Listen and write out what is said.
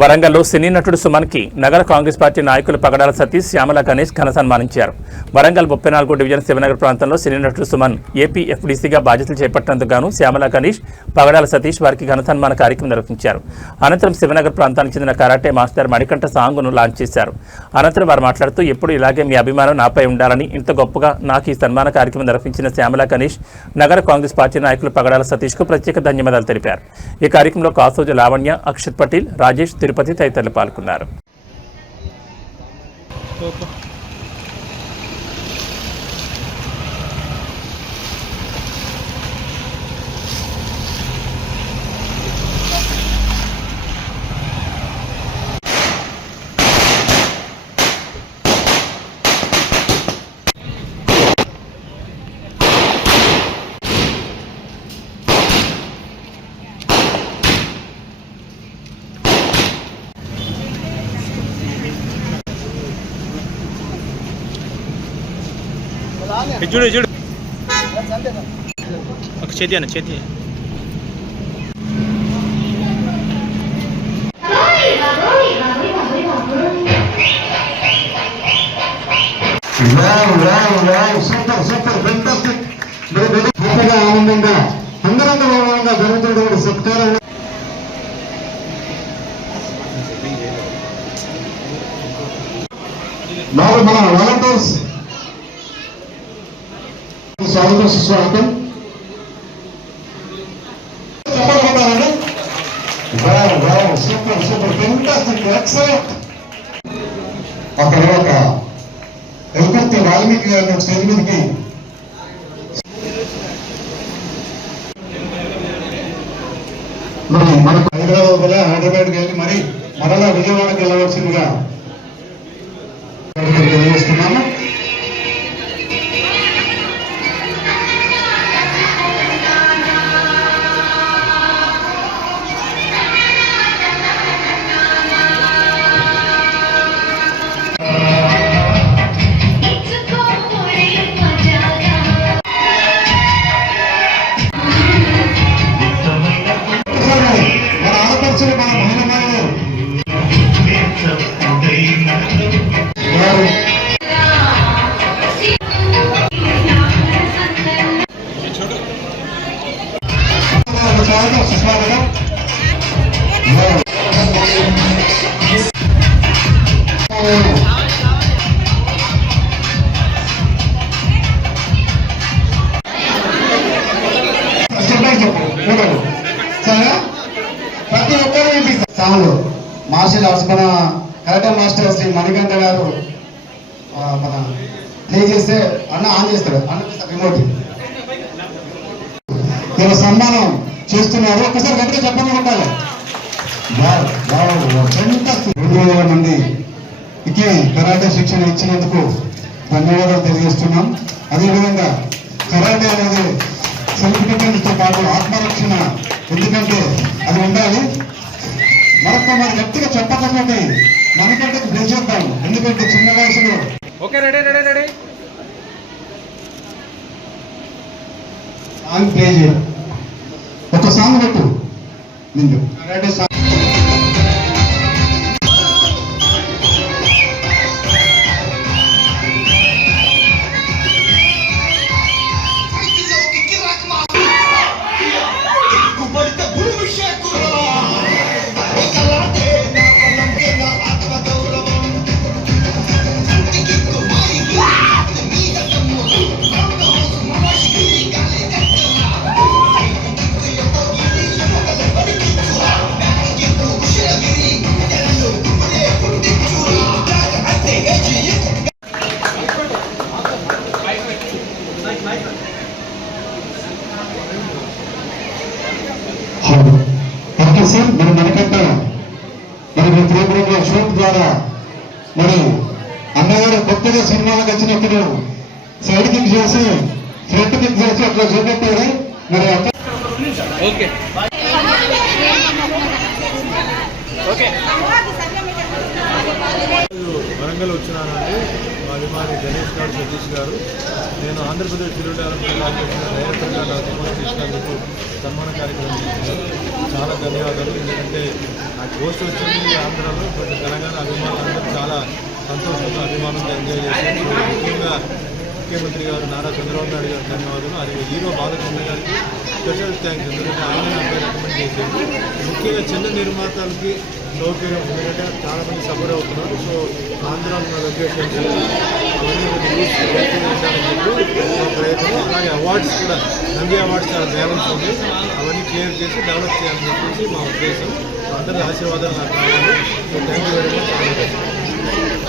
వరంగల్లో సినీ నటుడు సుమన్ కి నగర కాంగ్రెస్ పార్టీ నాయకులు పగడాల సతీష్, శ్యామల గణేష్ ఘన సన్మానించారు. వరంగల్ 34 డివిజన్ శివనగర్ ప్రాంతంలో సినీ నటుడు సుమన్ ఏపీ ఎఫ్డీసీగా బాధ్యతలు చేపట్టినందుకు గాను శ్యామల గణేష్, పగడాల సతీష్ వారికి ఘన సన్మాన కార్యక్రమం నిర్వహించారు. అనంతరం శివనగర్ ప్రాంతానికి చెందిన కరాటే మాస్టర్ మణికంఠ సాంగ్ను లాంచ్ చేశారు. అనంతరం వారు మాట్లాడుతూ ఎప్పుడు ఇలాగే మీ అభిమానం నాపై ఉండాలని, ఇంత గొప్పగా నాకు ఈ సన్మాన కార్యక్రమం నిర్వహించిన శ్యామల గణేష్, నగర కాంగ్రెస్ పార్టీ నాయకులు పగడాల సతీష్ కు ప్రత్యేక ధన్యవాదాలు తెలిపారు. ఈ కార్యక్రమంలో కాసోజు లావణ్య, అక్షత్ పటేల్, రాజేష్, తిరుపతి తదితరులు పాల్గొన్నారు. చూడు చూడు ఒక చేతి అన్న చేతి ఆనందంగా అంగరంగ వైభవంగా జరుగుతున్నటువంటి సత్కారం మన వాలంటీర్స్ స్వాగతం సుస్వాగతం. Super super fantastic excellent. ఆ తర్వాత ఎల్కర్తి వాల్మీకి గారిని స్టేజ్ మీదకి మరి మనకు హైదరాబాద్కి వెళ్ళి మరి మరలా విజయవాడకి వెళ్ళవలసిందిగా తెలియజేస్తున్నాము. మార్షల్ ఆర్ట్స్ మన కరాటే మాస్టర్ శ్రీ మణికంఠ గారు మన ప్లే చేస్తే అన్న ఆన్ చేస్తాడు, అన్న రిమోట్ సన్మానం చేస్తున్నారు. ఒకసారి గట్టిగా చెప్పండి ఉండాలి. 2,000 మందికి కరాటే శిక్షణ ఇచ్చినందుకు ధన్యవాదాలు తెలియజేస్తున్నాం. అదేవిధంగా కరాటే అనేది సెల్ఫ్ డిఫెన్స్ తో పాటు ఆత్మరక్షణ, ఎందుకంటే అది ఉండాలి. మరొక మరి గట్టిగా చెప్పకపోతే మనకంటే ప్లే చేద్దాం, ఎందుకంటే చిన్న వయసులో. సాంగ్ ప్లే చేయాలి. ఒక సాంగ్ పెట్టు నిండు కరాటే సాంగ్. మరి మనకంటే మరి మీ ప్రోగ్రామ్ లో షూట్ ద్వారా మరి అన్నగారు కొత్తగా సినిమాలకు వచ్చినప్పుడు సైడ్ కిక్ చేసి ఫ్రంట్ కిక్ చేసి అట్లా చూపెట్టారు. మరి వరంగల్ వచ్చినానండి. మా అభిమాని గణేష్ గారు, సతీష్ గారు. నేను ఆంధ్రప్రదేశ్ ఫిల్మ్ డెవలప్మెంట్ కార్పొరేషన్ డైరెక్టర్గా నా సన్మానం చేసినందుకు సన్మాన కార్యక్రమం చేశాను. చాలా ధన్యవాదాలు. ఎందుకంటే ఆ పోస్ట్ వచ్చింది ఆంధ్రాలో, బట్ తెలంగాణ అభిమానులందరూ చాలా సంతోషంగా అభిమానంగా ఎంజాయ్ చేశారు. ముఖ్యంగా ముఖ్యమంత్రి గారు నారా చంద్రబాబు నాయుడు గారు ధన్యవాదాలు. అది హీరో బాలచంద్ర గారికి స్పెషల్ థ్యాంక్స్. ఎందుకంటే ఆయన నాకు రికమెండ్ చేశారు. ముఖ్యంగా చిన్న నిర్మాతలకి సౌకర్యం, ఎందుకంటే చాలామంది సఫర్ అవుతున్నారు. సో ఆంధ్రాలో నా లొకేషన్స్ అవన్నీ మా ప్రయత్నం. అలాగే అవార్డ్స్ కూడా, నంది అవార్డ్స్ చాలా బ్యాలెన్స్ ఉంది, అవన్నీ క్లియర్ చేసి డెవలప్ చేయాలని చెప్పేసి మా ఉద్దేశం. అందరి ఆశీర్వాదాలు నాకు కావాలి. So thank you very much.